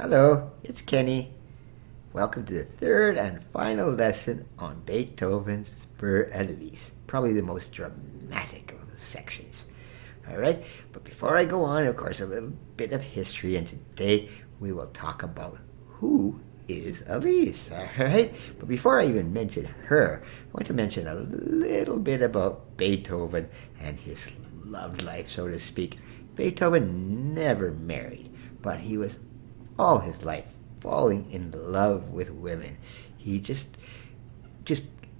Hello, it's Kenny. Welcome to the third and final lesson on Beethoven's Fur Elise, probably the most dramatic of the sections. All right, but before I go on, of course, a little bit of history, and today we will talk about who is Elise. All right, but before I even mention her, I want to mention a little bit about Beethoven and his love life, so to speak. Beethoven never married, but he was all his life falling in love with women. He just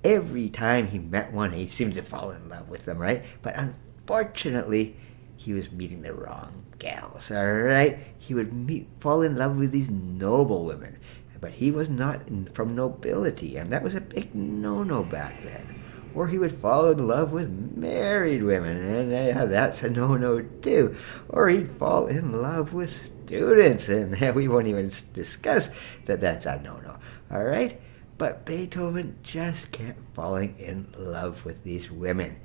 every time he met one, he seemed to fall in love with them, right? But unfortunately, he was meeting the wrong gals, all right? He would fall in love with these noble women, but he was not from nobility, and that was a big no-no back then. Or he would fall in love with married women, and that's a no-no too. Or he'd fall in love with students, and we won't even discuss that that's a no-no, all right? But Beethoven just kept falling in love with these women,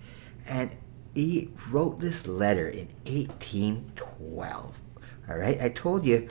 and he wrote this letter in 1812, all right? I told you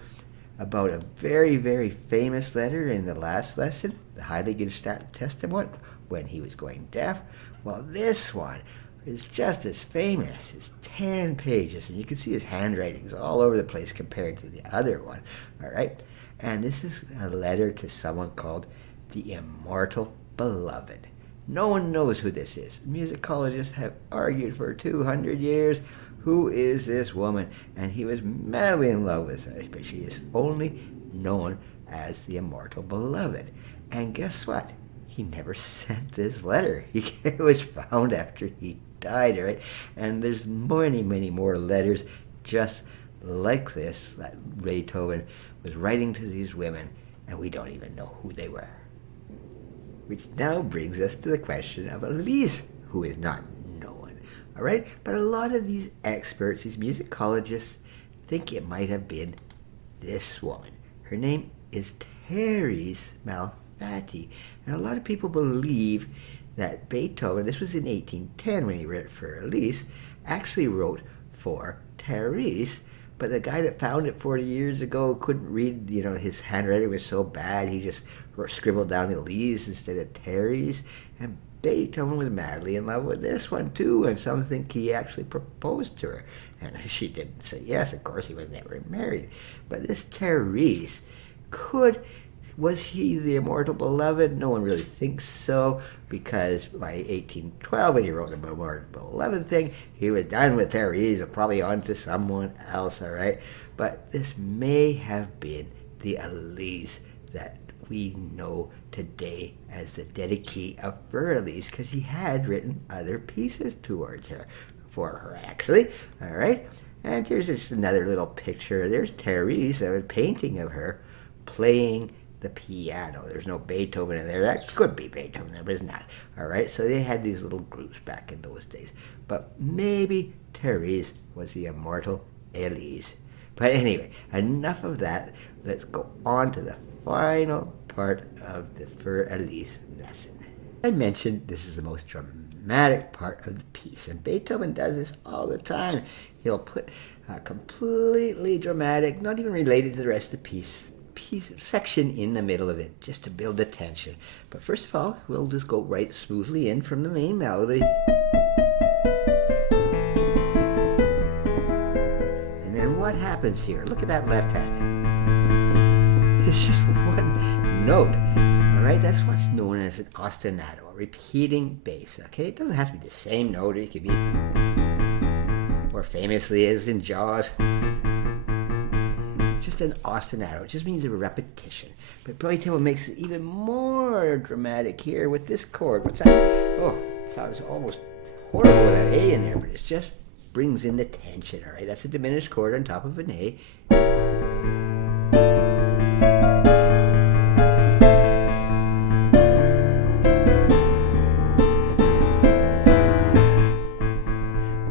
about a very, very famous letter in the last lesson, the Heiligenstadt Testament, when he was going deaf. Well, this one is just as famous. It's 10 pages, and you can see his handwriting's all over the place compared to the other one, all right? And this is a letter to someone called the Immortal Beloved. No one knows who this is. Musicologists have argued for 200 years. Who is this woman? And he was madly in love with her, but she is only known as the Immortal Beloved. And guess what? He never sent this letter. It was found after he died, right? And there's many, many more letters just like this that Beethoven was writing to these women, and we don't even know who they were. Which now brings us to the question of Elise, who is not known, all right? But a lot of these experts, these musicologists, think it might have been this woman. Her name is Therese Malfatti. And a lot of people believe that Beethoven, this was in 1810 when he wrote for Elise, actually wrote for Therese, but the guy that found it 40 years ago couldn't read, his handwriting was so bad, he just scribbled down Elise instead of Therese, and Beethoven was madly in love with this one too, and some think he actually proposed to her. And she didn't say yes, of course, he was never married. But this Therese was he the Immortal Beloved? No one really thinks so, because by 1812, when he wrote the Immortal Beloved thing, he was done with Therese, or probably on to someone else, all right? But this may have been the Elise that we know today as the dedicee of Fur Elise, because he had written other pieces for her, actually, all right? And here's just another little picture. There's Therese, a painting of her playing the piano. There's no Beethoven in there. That could be Beethoven there, but it's not. All right, so they had these little groups back in those days. But maybe Therese was the Immortal Elise. But anyway, enough of that. Let's go on to the final part of the Fur Elise lesson. I mentioned this is the most dramatic part of the piece, and Beethoven does this all the time. He'll put a completely dramatic, not even related to the rest of the piece section in the middle of it, just to build the tension. But first of all, we'll just go right smoothly in from the main melody. And then what happens here? Look at that left hand. It's just one note. All right, that's what's known as an ostinato, a repeating bass. Okay, it doesn't have to be the same note. It could be more famously as in Jaws. Just an ostinato. It just means a repetition. But Beethoven makes it even more dramatic here with this chord. What's that? Oh, it sounds almost horrible with that A in there, but it just brings in the tension, all right? That's a diminished chord on top of an A.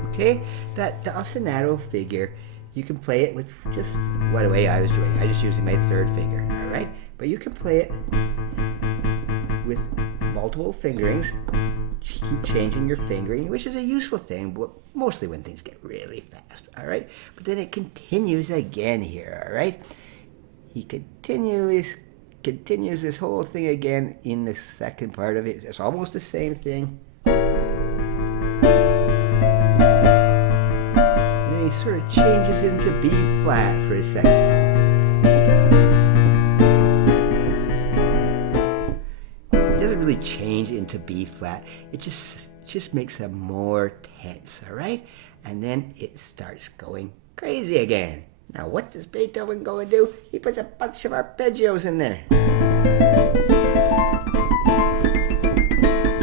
Okay, that ostinato figure, you can play it with just the way I was doing. I just using my third finger, all right? But you can play it with multiple fingerings. Keep changing your fingering, which is a useful thing, but mostly when things get really fast, all right? But then it continues again here, all right? he continues this whole thing again in the second part of it. It's almost the same thing. And then he sort of changes into B flat for a second. It doesn't really change into B flat. It just makes it more tense, all right? And then it starts going crazy again. Now, what does Beethoven go and do? He puts a bunch of arpeggios in there.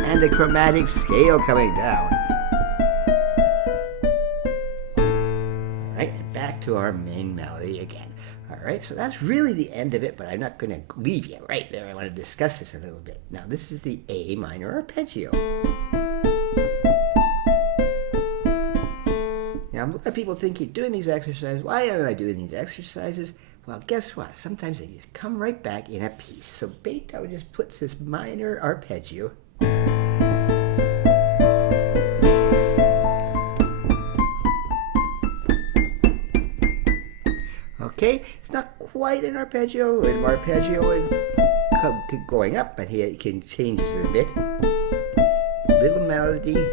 And a chromatic scale coming down. All right, and back to our main melody again. All right, so that's really the end of it, but I'm not going to leave you right there. I want to discuss this a little bit. Now, this is the A minor arpeggio. Now, a lot of people think you're doing these exercises. Why am I doing these exercises? Well, guess what? Sometimes they just come right back in a piece. So Beethoven just puts this minor arpeggio. Okay, it's not quite an arpeggio. An arpeggio would come going up, but he can change it a bit. Little melody.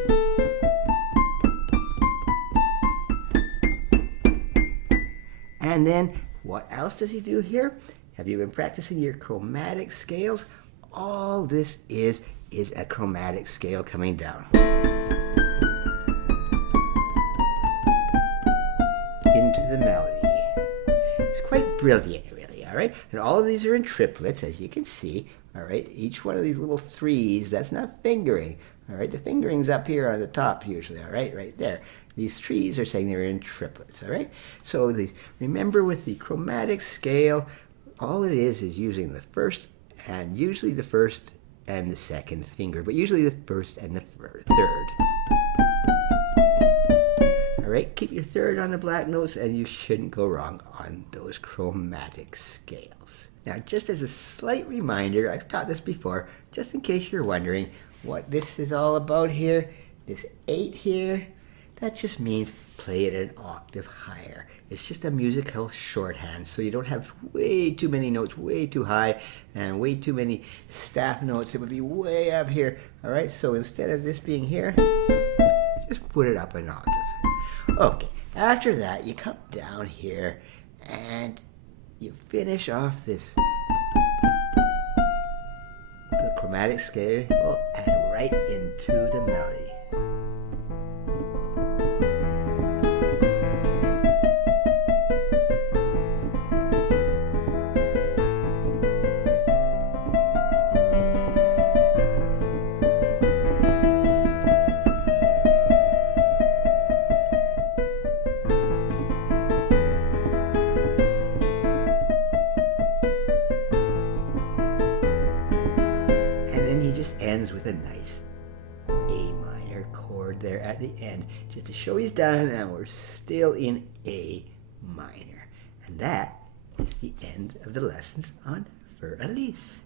And then, what else does he do here? Have you been practicing your chromatic scales? All this is a chromatic scale coming down. Into the melody. It's quite brilliant, really, all right? And all of these are in triplets, as you can see, all right? Each one of these little threes, that's not fingering, all right? The fingering's up here on the top usually, all right? Right there. These trees are saying they're in triplets, all right? So remember with the chromatic scale, all it is using the first and usually the first and the second finger, but usually the first and the third. All right, keep your third on the black notes and you shouldn't go wrong on those chromatic scales. Now, just as a slight reminder, I've taught this before, just in case you're wondering what this is all about here, this 8 here, that just means play it an octave higher. It's just a musical shorthand, so you don't have way too many notes way too high and way too many staff notes. It would be way up here. All right, so instead of this being here, just put it up an octave. Okay, after that, you come down here and you finish off the chromatic scale and right into the melody. Ends with a nice A minor chord there at the end, just to show he's done and we're still in A minor. And that is the end of the lessons on Fur Elise.